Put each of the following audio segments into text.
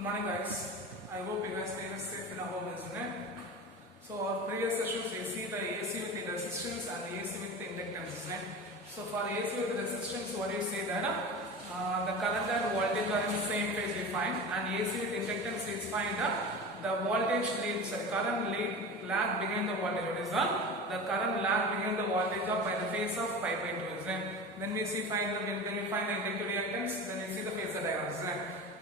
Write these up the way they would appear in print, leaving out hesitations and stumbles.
Good morning guys. I hope you guys stay safe in a home, isn't it? So our previous sessions we see the AC with the resistance and the AC with the inductance, isn't it? So for AC with the resistance, what do you say that the current and voltage are in the same phase we find, and AC with inductance is find the voltage leads, current lag behind the voltage. What is the current lag behind the voltage of by the phase of pi by 2, isn't it? Then we see when we find the inductive reactance, then we see the phasor diagrams, isn't it?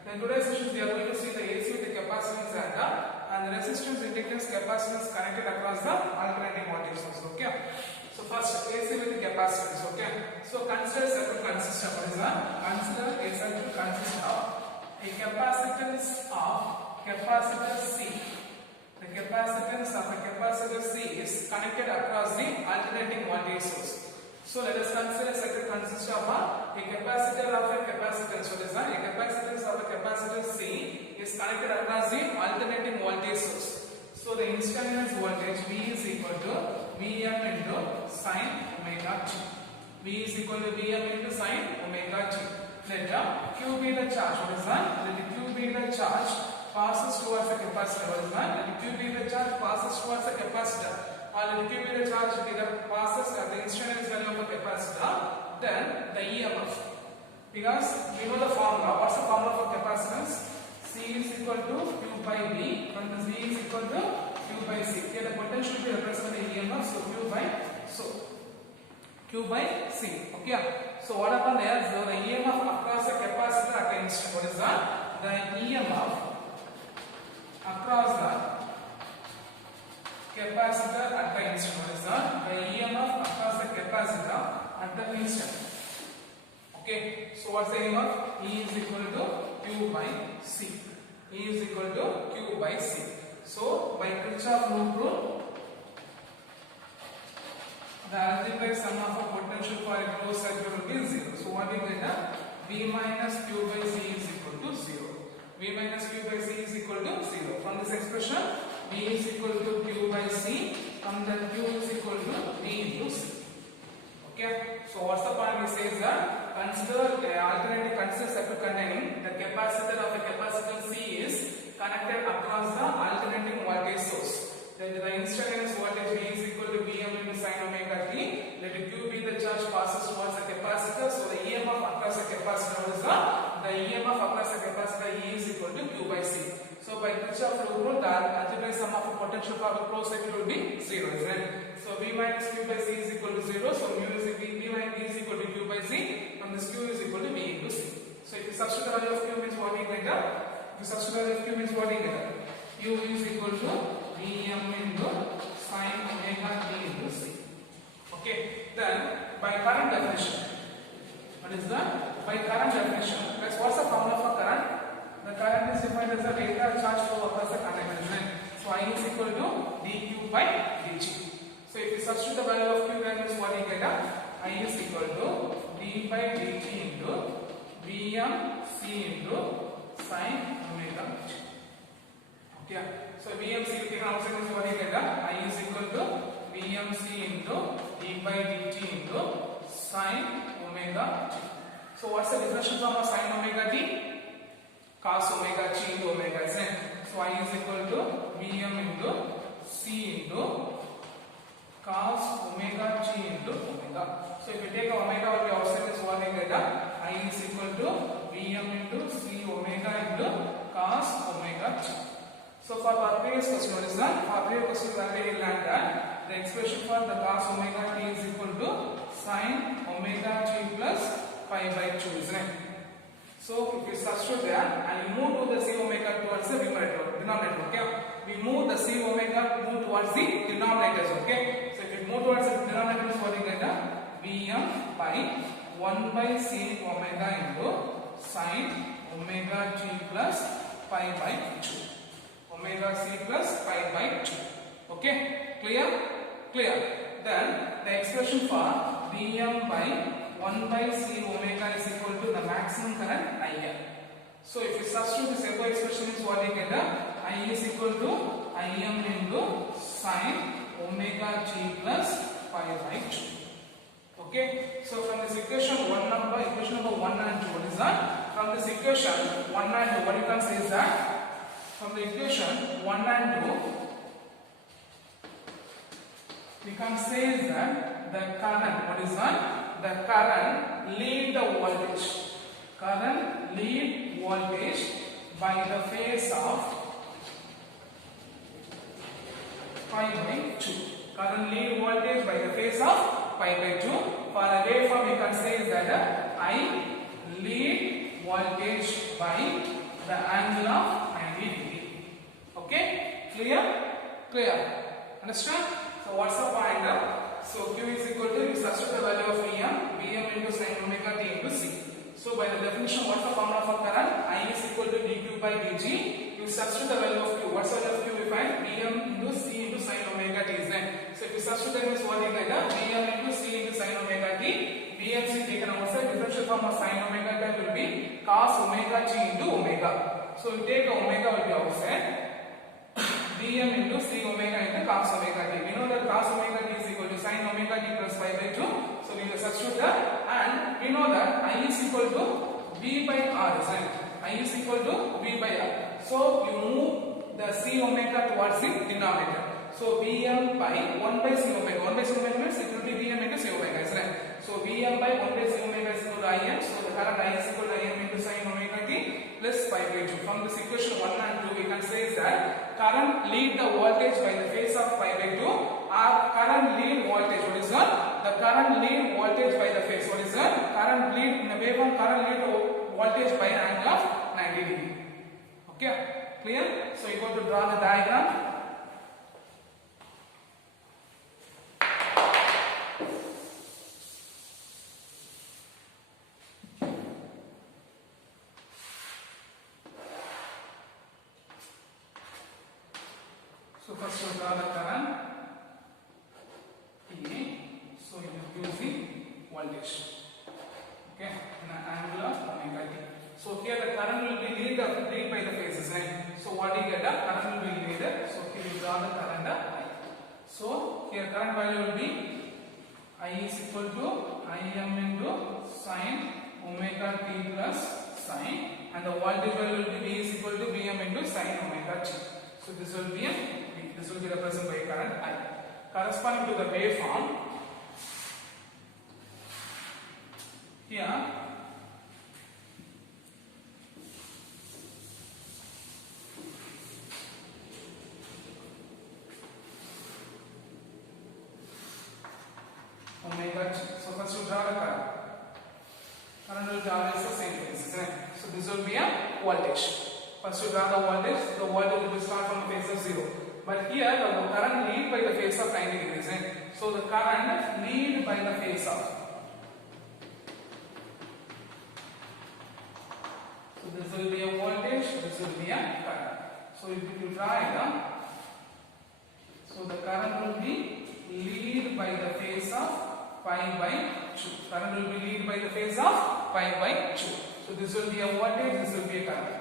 In today's session, we are going to see the AC with the capacitance and the resistance, inductance, capacitance connected across the alternating voltage source. Okay. So first, AC with the capacitance. Okay. So consider a circuit consists of what is that? Consider a circuit consists of a capacitance of capacitor C. The capacitance of a capacitor C is connected across the alternating voltage source. So let us consider a circuit consists of a capacitor of a capacitance. What is that? A capacitance of a capacitor C is connected across the alternating voltage source. So the instantaneous voltage V is equal to Vm into sin omega t. V is equal to Vm into sin omega t. Let Q be the charge. What is that? Let Q be the charge passes towards the capacitor. What is that? Let Q be the charge passes towards the capacitor. Let Q be the charge that passes at the instantaneous value of a capacitor, then the EMF. Because we know the formula. What's the formula for capacitance? C is equal to Q by V, and the V is equal to Q by C. Here the potential will be represented by EMF, so Q by C. Okay. So what happened there? So the EMF across the capacitor at the instant. What is that? The EMF across the capacitor at the instant. What is that? The EMF across the capacitor at the instant. Okay. So what's the EMF? E is equal to Q by C. E is equal to Q by C. So by Kirchhoff loop rule, the algebraic sum of a potential for a closed circuit will be 0. So what we get? V minus Q by C is equal to 0. V minus Q by C is equal to 0. From this expression, V is equal to Q by C, and then Q is equal to V into C. Okay. So what's the point? We say is that consider circuit containing the capacitor of a capacitor C is connected across the alternating voltage source. Then the instantaneous voltage V is equal to Vm into sin omega t. Let Q be the charge passes towards the capacitor. So the EMF across the capacitor is the EMF across the capacitor E is equal to Q by C. So by Kirchhoff loop rule, the algebraic sum of a potential for a closed circuit will be 0, isn't it? So V minus Q by C is equal to 0. So mu is V minus V is equal to Q by C, and this Q is equal to V into C. So if you substitute the value of Q means what we get? If you substitute the value of Q means what we get? Q is equal to Vm into sin omega t into C. Okay. Then by current definition, what is that? By current definition, what's the formula for current? The current is defined as a vector charge flow across the conductor. So I is equal to dq by dt. So if you substitute the value of Q, then what you get? I is equal to d by dt into Vm C into sin omega t. Okay. So Vm C you can also use what you get? I is equal to Vm C into d by dt into sin omega t. So what's the differential form of sin omega t? Cos omega t into omega, isn't it? So I is equal to Vm into C into cos omega t into omega. So if you take omega will be outside this one, you get I is equal to Vm into C omega into cos omega t. So for our previous question, what is that? For our previous question, we learned that the expression for the cos omega t is equal to sin omega t plus pi by 2, isn't it? So if you substitute that and you move to the C omega towards the denominator, okay? We move the C omega towards the denominators, okay? So if you move towards the denominators, what you get? Vm by 1 by C omega into sin omega t plus pi by 2. Omega C plus pi by 2. Okay? Clear? Clear. Then the expression for Vm by 1 by C omega is equal to the maximum current IM. So if you substitute this above expression is what you get? I is equal to Im into sin omega t plus pi by 2. Okay. So from this equation number 1 and 2, what is that? from this equation 1 and 2, what you can say is that from the equation 1 and 2, we can say is that the current, what is that? The current lead the voltage. Current lead voltage by the phase of pi by 2. Current lead voltage by the phase of pi by 2. For a waveform, you can say is that I lead voltage by the angle of 90 degree. Okay? Clear? Clear. Understand? So what's the point? So Q is equal to, you substitute the value of Vm into sin omega t into C. So by the definition, what's the formula for current? I is equal to dq by dg. You substitute the value of Q. What's the value of Q? We find Vm into C into sin omega t is then. So if you substitute that means what you get? Vm into C into sin omega t. Vmc taken outside, differential form of sin omega t will be cos omega t into omega. So you take omega will be outside. Vm into C omega into cos omega t. We know that cos omega t is equal to sin omega t plus pi by 2. So we will substitute that, and we know that I is equal to V by R, isn't it? I is equal to V by R. So you move the C omega towards the denominator. So Vm by 1 by C omega. 1 by C omega means it will be Vm into C omega, isn't it? So Vm by 1 by C omega is equal to Im. So the current I is equal to Im into sin omega t plus pi by 2. From this equation 1 and 2, we can say is that current lead the voltage by the phase of pi by 2, or current lead voltage. What is that? The current lead voltage by the phase. What is that? Current lead in the waveform, current lead voltage by an angle of 90 degree. Okay, clear? So you got to draw the diagram. So first you draw the current E. So you use the voltage. Okay, in an angle of omega t. So here the current will be lead by the phases, right? So what you get? Current will be leaded. So here you draw the current I. So here current value will be I is equal to Im into sin omega t plus sin, and the voltage value will be V is equal to Vm into sin omega t. So this will be this will be represented by current I. Corresponding to the waveform, here omega t. So first you draw the current. Current will be always the same phase, isn't it? So this will be a voltage. First you draw the voltage. The voltage will start from the phase of 0. But here the current lead by the phase of 90 degrees, right? So the current lead by the phase of. So this will be a voltage, this will be a current. So if you draw it down, so the current will be lead by the phase of pi by 2. Current will be lead by the phase of pi by 2. So this will be a voltage, this will be a current.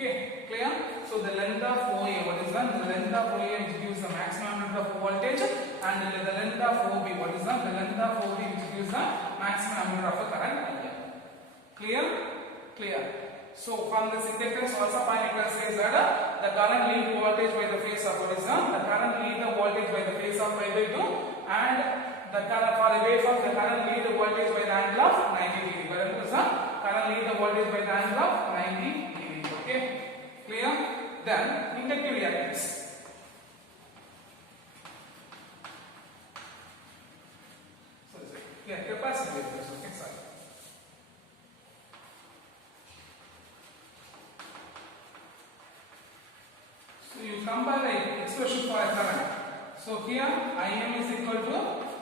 Okay, clear? So the length of OA, what is that? The length of OA which gives the maximum amount of voltage, and the length of OB, what is that? The length of OB which gives the maximum amount of current IM. Clear? Clear. So from this inductance also point you can say is that the current lead voltage by the phase of, what is that? The current lead the voltage by the phase of pi by 2, and the current for the waveform, the current lead the voltage by the angle of 90 degree. Where is that? Current lead the voltage by the angle of 90 degree. Okay, clear? Then inductive reactance. Yeah, capacitive reactance. Okay, sorry. So you compare the expression for a current. So here Im is equal to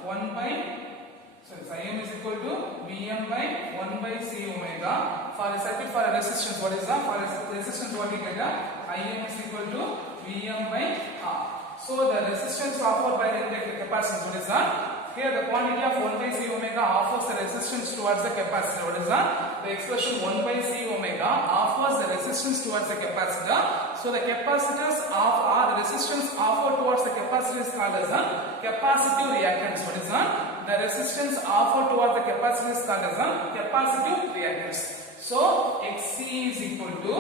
1 by, Im is equal to Vm by 1 by C omega. For a circuit for a resistance, what is that? For a resistance, what we get? Im is equal to Vm by R. So the resistance offered by the inductor capacitance, what is that? Here the quantity of 1 by C omega offers the resistance towards the capacitor. What is that? The expression 1 by C omega offers the resistance towards the capacitor. So the capacitors the resistance offered towards the capacitor is called as a capacitive reactance. What is that? the resistance offered towards the capacitor is called as a capacitive reactance. So Xc is equal to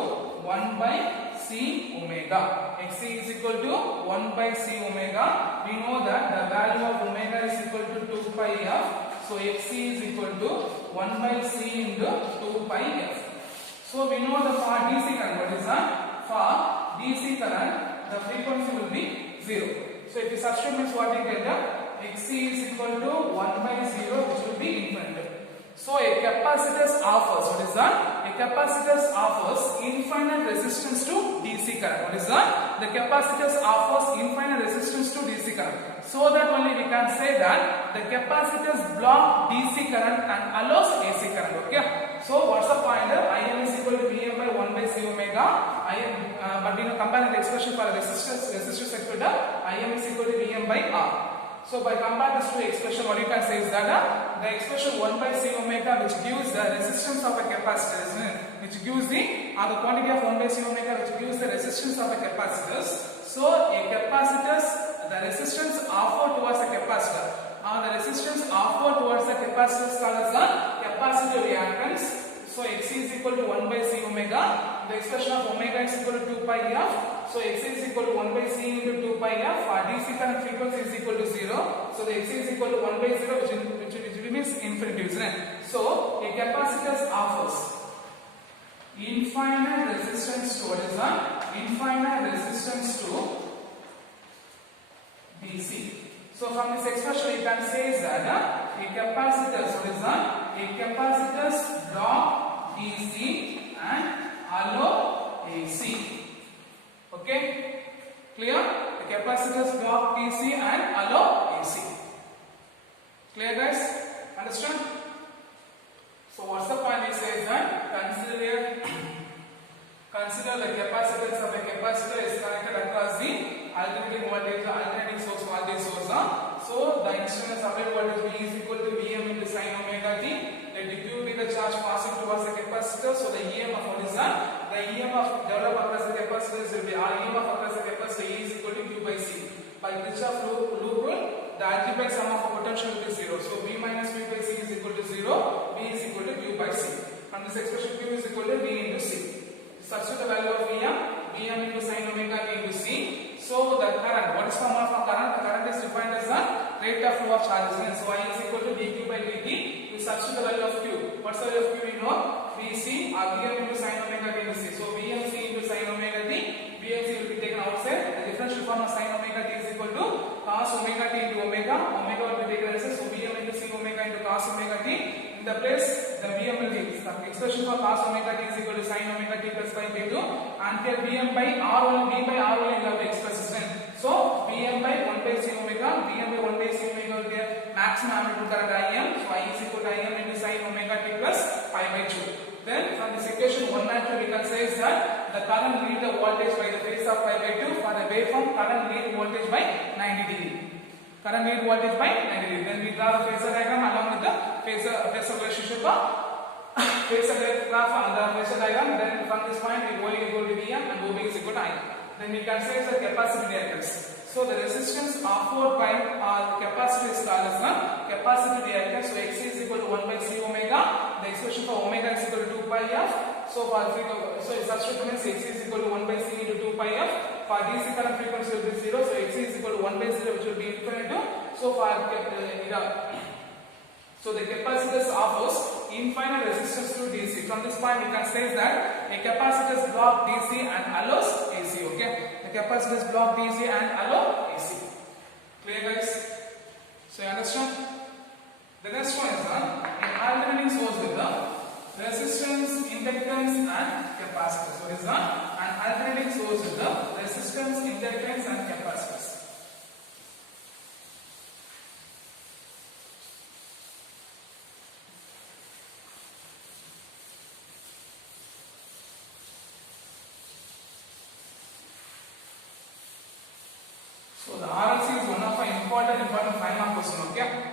1 by C omega. Xc is equal to 1 by C omega. We know that the value of omega is equal to 2 pi f. So Xc is equal to 1 by C into 2 pi f. So we know the for DC current, what is that? For DC current, the frequency will be 0. So if you substitute means what you get, Xc is equal to 1 by 0, which will be infinite. So a capacitor offers, what is that? A capacitor offers infinite resistance to DC current. What is that? The capacitor offers infinite resistance to DC current. So that only we can say that the capacitors block DC current and allows AC current. Okay. So what's the point? Im is equal to Vm by 1 by C omega. But we know comparing the expression for resistor circuit, Im is equal to Vm by R. So by comparing this to expression, what you can say is that the expression 1 by C omega, which gives the resistance of a capacitor, which gives the quantity of 1 by C omega, which gives the resistance of a capacitor. So a capacitor, the resistance offered towards the capacitor, the resistance offered towards the capacitor is called as the capacitive reactance. So Xc is equal to 1 by C omega. The expression of omega is equal to 2 pi f. So Xc is equal to 1 by C into 2 pi f. For DC current frequency is equal to 0. So the Xc is equal to 1 by 0, which remains infinity, isn't it? So a capacitor offers infinite resistance to, what is that? Infinite resistance to DC. So from this expression you can say is that a capacitor, what is that? A capacitor block DC and allow AC. Okay, clear? The capacitors block DC and allow AC. Clear, guys? Understand? So what's the point? We say is that consider the capacitance of a capacitor is connected across the alternating voltage, alternating source voltage source. So the instrument supply voltage V is equal to Vm into sin omega t. Let dq be the charge passing towards the capacitor. So the EMF, what is that? The EMF developed across the capacitor will be EMF across the capacitor E is equal to Q by C. By Kirchhoff loop rule, the algebraic sum of a potential will be 0. So V minus V by C is equal to 0. V is equal to Q by C. From this expression, Q is equal to V into C. Substitute the value of Vm into sin omega t into C. So the current, what is the formula for current? The current is defined as the rate of flow of charges. So I is equal to dq by dt. We substitute the value of Q. What's the value of Q? We know Vc or Vm into sin omega t into C. So Vmc into sin omega t. Vmc will be taken outside. The differential form of sin omega t is equal to cos omega t into omega. Omega will be taken as so Vm into sin omega into cos omega t. In the place, the Vm will be the expression for cos omega t is equal to sin omega t plus pi by 2. And here Vm by R1, V by R1 you have to express it. So Vm by 1 by C omega, Vm by 1 by C omega will be maximum amplitude current Im. So I is equal to Im into sin omega t plus pi by 2. Then from this equation 1 and 2 we can say is that the current lead the voltage by the phase of pi by 2. For the waveform, current lead voltage by 90 degree. Current lead voltage by 90 degree. Then we draw the phasor diagram along with the phasor relationship of phasor graph on the phasor diagram. Then from this point we O is equal to Vm and OB is equal to I. Then we can say it's the capacitive reactance. So the resistance offered by the capacitor is called as the capacitive reactance. So Xc is equal to 1 by C omega. The expression for omega is equal to 2 pi f. So for substitute means Xc is equal to 1 by C into 2 pi f. For DC current frequency will be 0. So Xc is equal to 1 by 0, which will be infinite. So for so the capacitor offers infinite resistance to DC. From this point we can say that a capacitor block DC and allows AC. Okay, the capacitors block DC and allow AC. Clear, guys? So you understand? The next one is an alternating source with the resistance, inductance and capacitors. What is that? An alternating source with the resistance, inductance and capacitors. So the RLC is one of our important 5 mark question. Okay.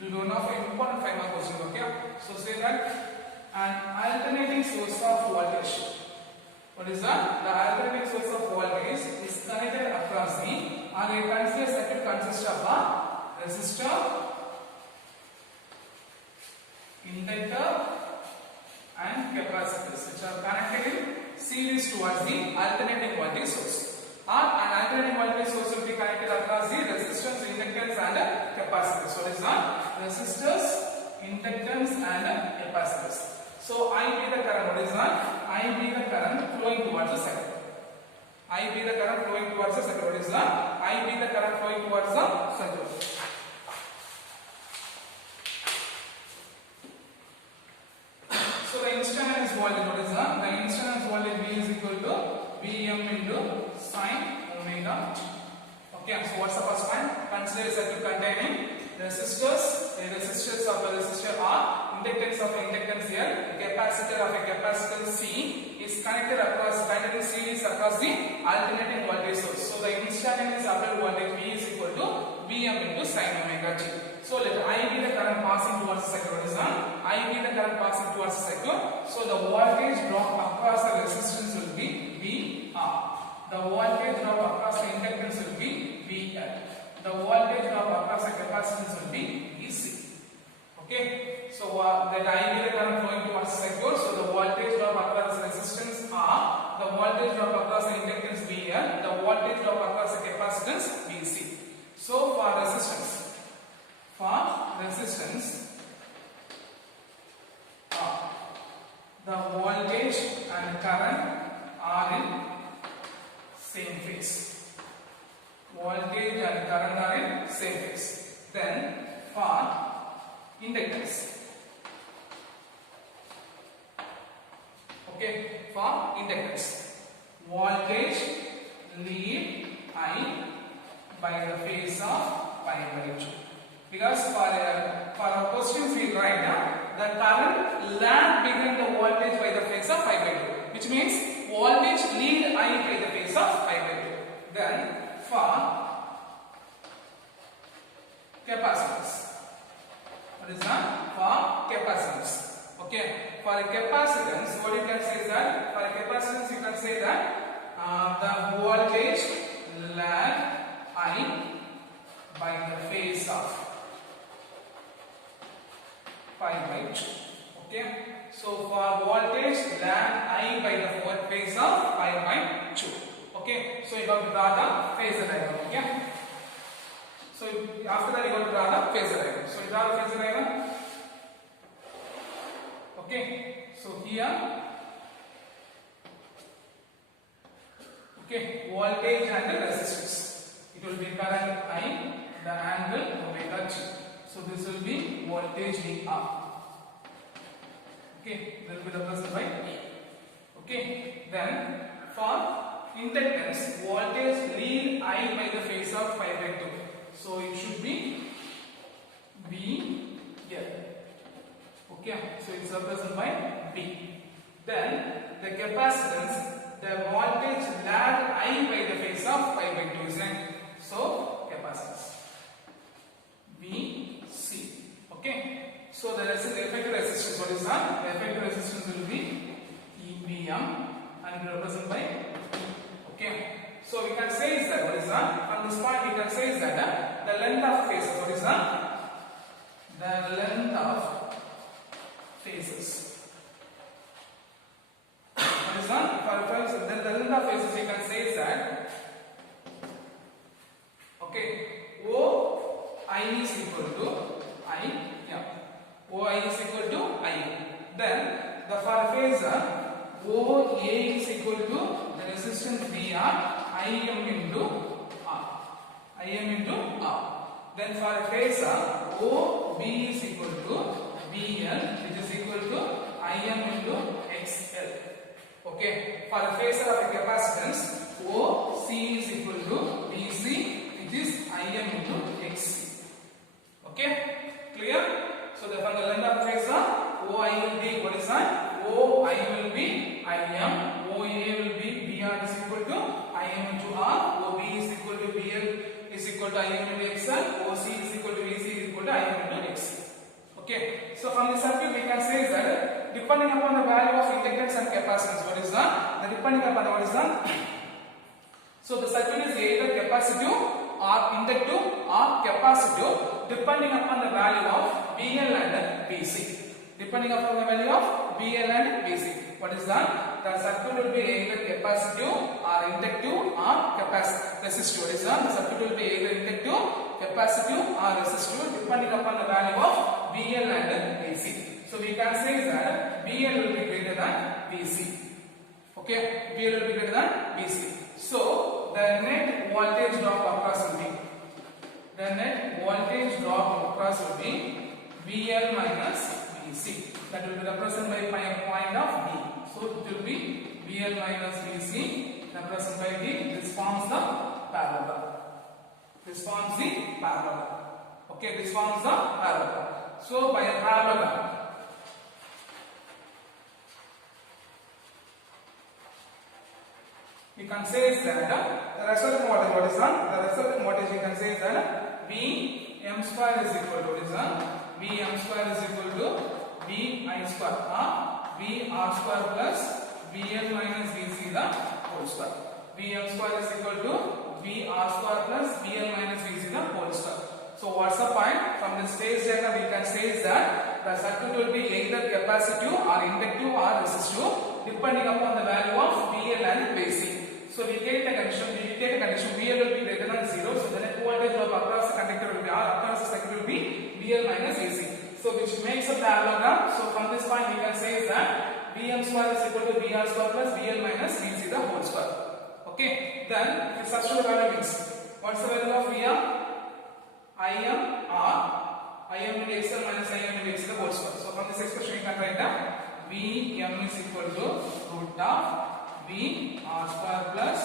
This is one of important 5 mark question. Okay, so say that an alternating source of voltage. What is that? The alternating source of voltage is connected across the, or a considered circuit consists of a resistor, inductor and capacitors, which are connected in series towards the alternating voltage source. Or an alternating voltage source will be connected across the resistors, inductance and capacitors. What is that? Resistors, inductance and capacitors. So I be the current. What is that? I be the current flowing towards the circuit. I be the current flowing towards the circuit. What is that? I be the current flowing towards the circuit. So the instantaneous voltage. What is that? The instantaneous voltage V is equal to Vm into sine omega t. Okay. So what's the first point? Consider a circuit containing resistors. The resistors of a resistor R, inductance of an inductance L, a capacitor of a capacitance C is connected in series across the alternating voltage source. So the instantaneous applied voltage V is equal to Vm into sine omega t. So let I be the current passing towards the circuit. What is that? I be the current passing towards the circuit. So the voltage drop across the resistance will be VR. The voltage drop across the inductance will be VL. The voltage drop across the capacitance will be VC. Okay. So that I be the current flowing towards the circuit. So the voltage drop across the resistance R, the voltage drop across the inductance VL, the voltage drop across the capacitance VC. So for resistance the voltage and current are in same phase. Voltage and current are in same phase. Then for inductance. Okay, for inductance, voltage lead I by the phase of pi by 2. Because for our questions we write now, the current lag behind the voltage by the phase of pi by 2, which means voltage lead I by the phase of pi by 2. Then for capacitance, what is that? For capacitance. Okay, for a capacitance, what you can say is that for a capacitance you can say that the voltage lag I by the phase of pi by 2. Okay, so for voltage lag I by the phase of pi by 2. Okay, so you have to draw the phasor diagram. Okay, so after that you have to draw the phasor diagram. So you draw the phasor diagram. Okay, so here, okay, voltage and the resistance. It will be current I, the angle omega t. So this will be voltage VR. Okay, that will be represented by E. Okay, then for inductance, voltage lead I by the phase of pi by 2. So it should be VL. Okay, so it's represented by B. Then the capacitance, the voltage lag I by the phase of pi by 2 is n. So capacitance VC. Okay, so the effective resistance, what is that? The effective resistance will be EBM and represented by E. Okay, so we can say is that, what is that? From this point we can say is that the length of phases, what is that? The length of phases. What is that? For then the length of phases you can say is that, okay, OI is equal to I. OI is equal to I. Then the for phasor OA is equal to the resistance VR IM into R. IM into R. Then for phasor OB is equal to VL, which is equal to IM into XL. Okay, for a phasor of a capacitance, OC is equal to VC, which is IM into XC. Okay, clear? So therefore the length of phasor, OI will be, what is that? OI will be IM, OA will be VR is equal to IM into R, OB is equal to VL is equal to IM into XL, OC is equal to VC is equal to IM into XC. from the circuit we can say that depending upon the value of inductance and capacitance, what is the depending upon what is the so the circuit is either capacitive or inductive or capacitive depending upon the value of VL and VC. Depending upon the value of VL and VC. What is that? The circuit will be either capacitive or inductive or resistive. What is that? The circuit will be either inductive, capacitive or resistive depending upon the value of VL and VC. So we can say that VL will be greater than VC. Okay, VL will be greater than VC. So the net voltage drop across will be VL minus VC. That will be represented by a point of D. So it will be VL minus VC represented by D. This forms the parallel. Okay, this forms the parallel. So by a parallel, we can say that the resultant voltage, what is that? The resultant voltage we can say that Vm square is equal to what is that? Vm square is equal to Vi square or Vr square plus Vl minus Vc the whole square. Vm square is equal to Vr square plus Vl minus Vc the whole square. So what's the point? From this phase diagram we can say that the circuit will be either capacitive or inductive or resistive depending upon the value of VL and VC. So we take the condition VL will be greater than 0. So the net voltage drop across the conductor will be across the circuit will be VL minus VC. So which makes a parallelogram. So from this point we can say that Vm square is equal to Vr square plus Vl minus Vc the whole square. Okay. Then if you substitute the value means what's the value of Vm? Im into xl minus Im into x the whole square. So from this expression you can write that Vm is equal to root of Vr square plus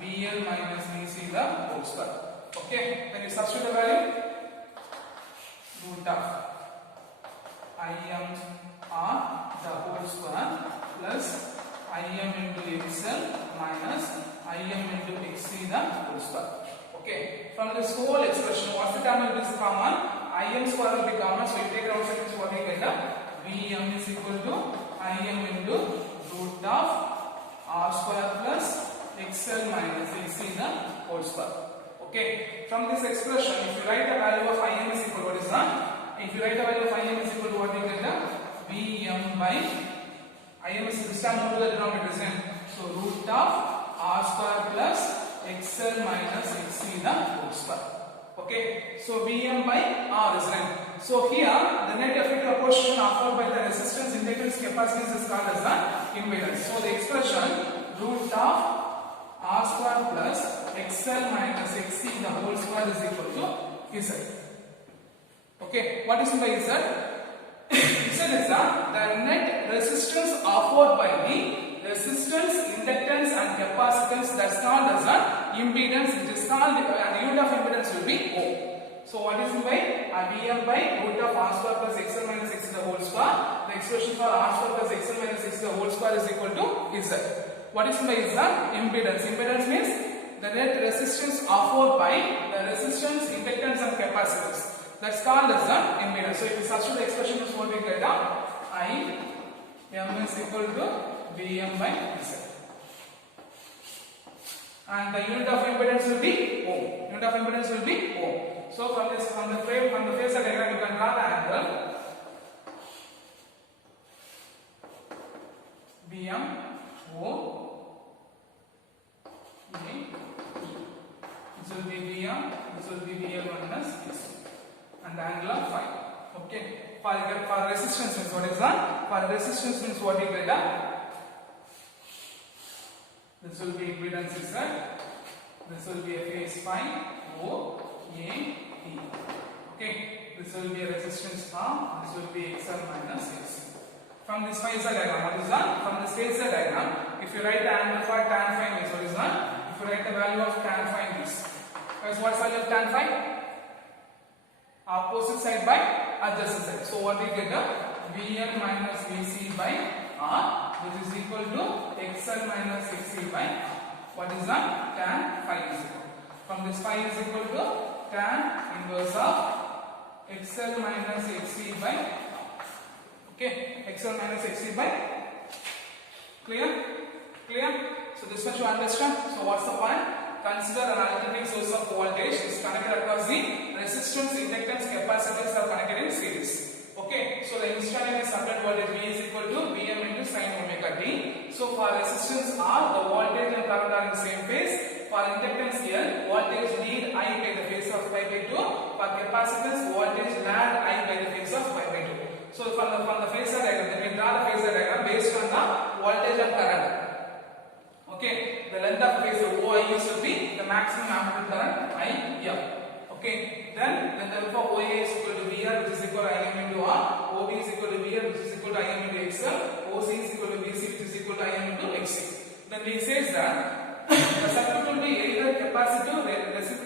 Vl minus Vc the whole square. Okay. Then you substitute the value root of Im the whole square plus Im into xl minus Im into xc the whole square. Okay. From this whole expression, what's the term will be common? Im square will be common. So you take out seconds, what we get? Vm is equal to Im into root of r square plus xl minus xc the whole square. Okay. From this expression, if you write the value of Im is equal to what is that? If you write the value of Im is equal to what we get? Vm by Im is this time moved to the denominator, isn't it? So root of r square plus xl minus xc the whole square. Okay. So Vm by r, isn't it? So here the net effective portion offered by the resistance, inductance, capacitance is called as the impedance. So the expression root of r square plus xl minus xc the whole square is equal to Z. Okay, what is meant by Z? Z is the net resistance offered by the resistance, inductance and capacitance, that's called as the impedance, which is called the unit of impedance will be Ohm. So what is meant by Vm by root of r square plus xl minus x the whole square. The expression for r square plus xl minus x the whole square is equal to Z. What is meant by impedance? Impedance means the net resistance offered by the resistance, inductance and capacitance. That's called as the impedance. So if you substitute the expression is what we get Im is equal to Vm by Z. And the unit of impedance will be Ohm. Unit of impedance will be Ohm. So from the phasor diagram you can draw the angle Vm O E. This will be Vm. This will be Vl minus this. And the angle of phi. Okay. For resistance means what is that? For resistance means what we get? This will be impedance Z. This will be a phase phi O A T. Okay. This will be a resistance R. This will be XL minus X. From this phasor diagram, what is that? From this phasor diagram, if you write the angle for tan phi means what is that? If you write the value of tan phi means, what's the value of tan phi? Opposite side by adjacent side. So what we get? Vn minus Vc by R, which is equal to XL minus Xc by R. What is that? Tan phi is equal. From this phi is equal to tan inverse of XL minus Xc by R. Okay, XL minus XC by clear? Clear? So this much you understand. So what's the point? Consider an alternating source of voltage is connected across the resistance, inductance, capacitors are connected in series. Okay, so the instantaneous applied voltage V is equal to Vm into sin omega t. So for resistance R, the voltage and current are in same phase. For inductance L, voltage lead I by the phase of pi by 2. For capacitance, voltage lag I by the phase of pi by 2. So from the phasor diagram, we draw the phasor diagram based on the voltage and current. Okay, the length of phasor OI should be the maximum amplitude current IM. Okay, then therefore OA is equal to VR, which is equal to IM into R. OB is equal to VR, which is equal to IM into XL. OC is equal to BC, which is equal to IM into XC. Then we says that the circuit will be either capacitive,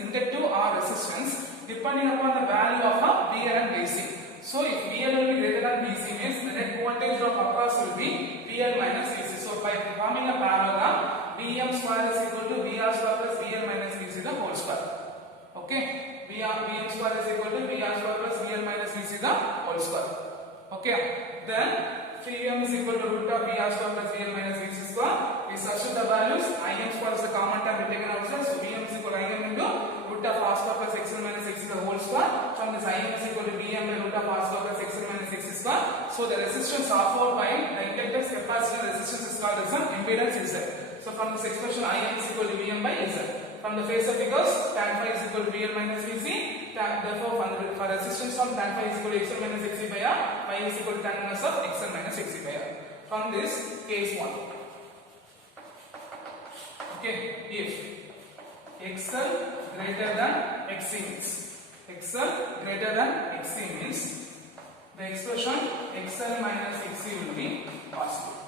inductive, or resistance depending upon the value of a VL and VC. So if VL will be greater than VC means the net voltage drop across will be VL minus VC. So by forming a parallelogram, Vm square is equal to VR square plus VL minus VC the whole square. Okay, Vm square is equal to VR square plus VL minus VC the whole square. Okay, then Vm is equal to root of VR square plus VL minus VC square. We substitute the values. Im square is the common term we taken outside. So Vm is equal to Im into root of R square plus XL minus XC the whole square. From this Im is equal to Vm by root of R square plus XL minus XC square. So the resistance offered by the inductance, capacitor resistance is called as an impedance Z. So from this expression Im is equal to Vm by Z. From the phasor figures, tan phi is equal to VL minus VC. Therefore, for resistance from tan phi is equal to XL minus XC by R, phi is equal to tan inverse of XL minus XC by R. From this, case 1. Okay, if XL greater than XC means the expression XL minus XC will be positive.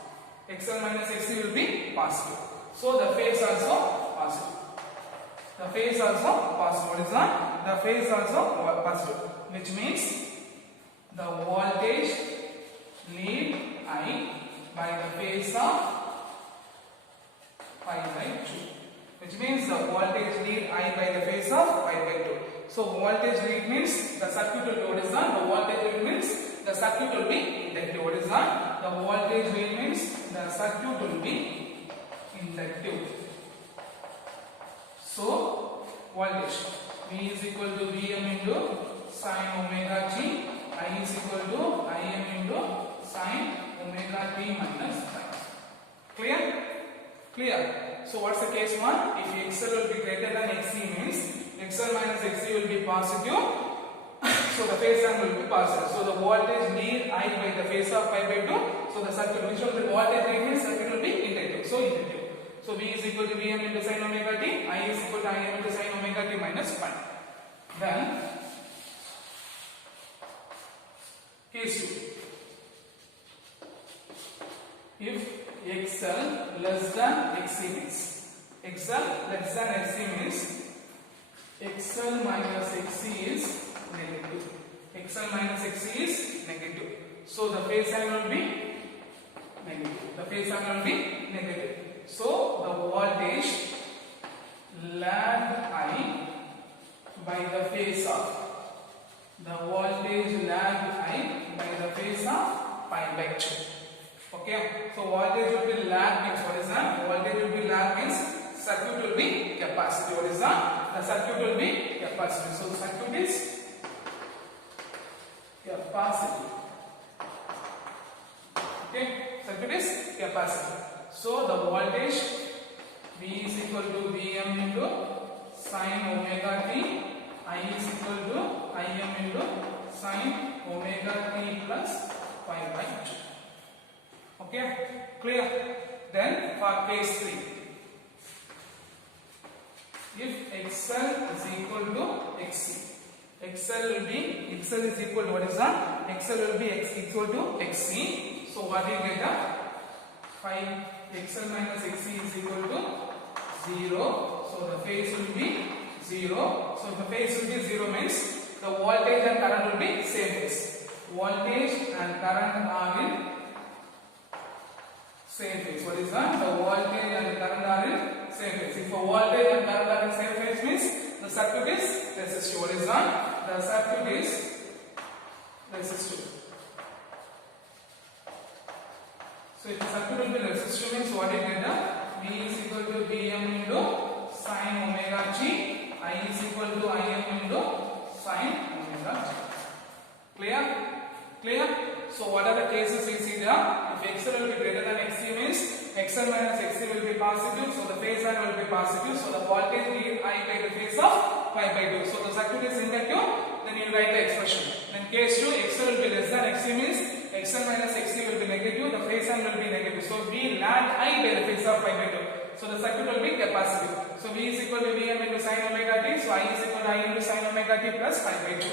XL minus XC will be positive. So the phase also positive. The phase also positive. What is that? The phase also positive, which means the voltage lead I by the phase of pi by 2. Which means the voltage lead I by the phase of pi by 2. So voltage lead means the circuit will be, what is that? The voltage lead means the circuit will be inductive. What is that? The voltage lead means the circuit will be inductive. So voltage V is equal to Vm into sin omega t. I is equal to Im into sin omega t minus phi. Clear? Clear. So what's the case 1? If XL will be greater than XC means XL minus XC will be positive. So the phase angle will be positive. So the voltage lead I by the phase of pi by 2. So the circuit, which will be voltage lead means circuit will be inductive. So inductive. So V is equal to Vm into sin omega t. I is equal to Im into sin omega t minus phi. Then case 2. If XL less than XC means XL minus XC is negative. XL minus XC is negative. So the phase angle will be negative. So the voltage lag I by the phase of pi by 2. Okay, so voltage will be lag means what is that? Voltage will be lag means circuit will be capacitive. What is that? The circuit will be capacitive. So the circuit is capacitive. Okay, circuit is capacitive. So the voltage V is equal to Vm into sin omega t. I is equal to Im into sin omega t plus pi by 2. Okay, clear? Then for case 3, if XL is equal to XC, XL is equal to what is that? XL will be equal to XC. So what do you get? Phi XL minus XC is equal to 0. So the phase will be 0. So if the phase will be 0 means the voltage and current will be same phase. Voltage and current are in same phase. What is that? The voltage and current are in same phase. If the voltage and current are in same phase means the circuit is resistive. What is that? The circuit is resistive. So if the circuit will be resistive means what you get? V is equal to Vm into sin omega t, I is equal to Im into sin omega t. Clear? Clear? So what are the cases we see there? If XL will be greater than XC means XL minus XC will be positive, so the phase angle will be positive, so the voltage will be I by the phase of pi by 2. So the circuit is inductive, then you write the expression. Then case 2, XL will be less than XC means XL minus XC will be negative, the phase angle will be negative. So we lag I by the phase of pi by 2. So the circuit will be capacitive. So V is equal to Vm into sin omega t, so I is equal to I into sin omega t plus pi by 2.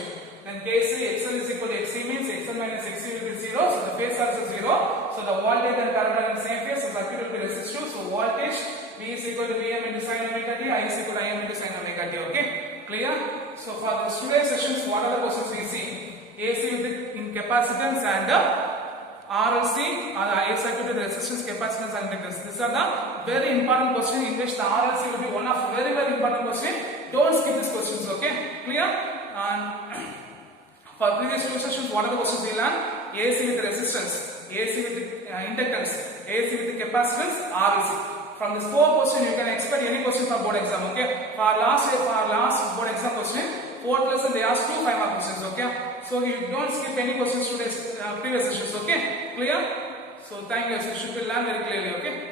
Then case 3, XL is equal to XC means XL minus XC will be 0, so the phase also 0. So the voltage and current are in the same phase, so circuit will be resistive. So voltage V is equal to Vm into sin omega t, I is equal to Im into sin omega t. Okay, clear? So for the today's sessions, what are the questions we see? AC with in capacitance and RLC or the AC circuit with resistance, capacitance and inductance. These are the very important questions in which the RLC will be one of very important question. Don't skip these questions. Okay, clear? And for previous two sessions, what are the questions we learned? AC with resistance, AC with inductance, AC with capacitance, RLC. From this 4 questions, you can expect any question for board exam. Okay. For last board exam question, 4 lesson they asked 2 5 mark questions. Okay. So you don't skip any questions today's previous sessions. Okay. Clear? So thank you. So you should be learn very clearly. Okay.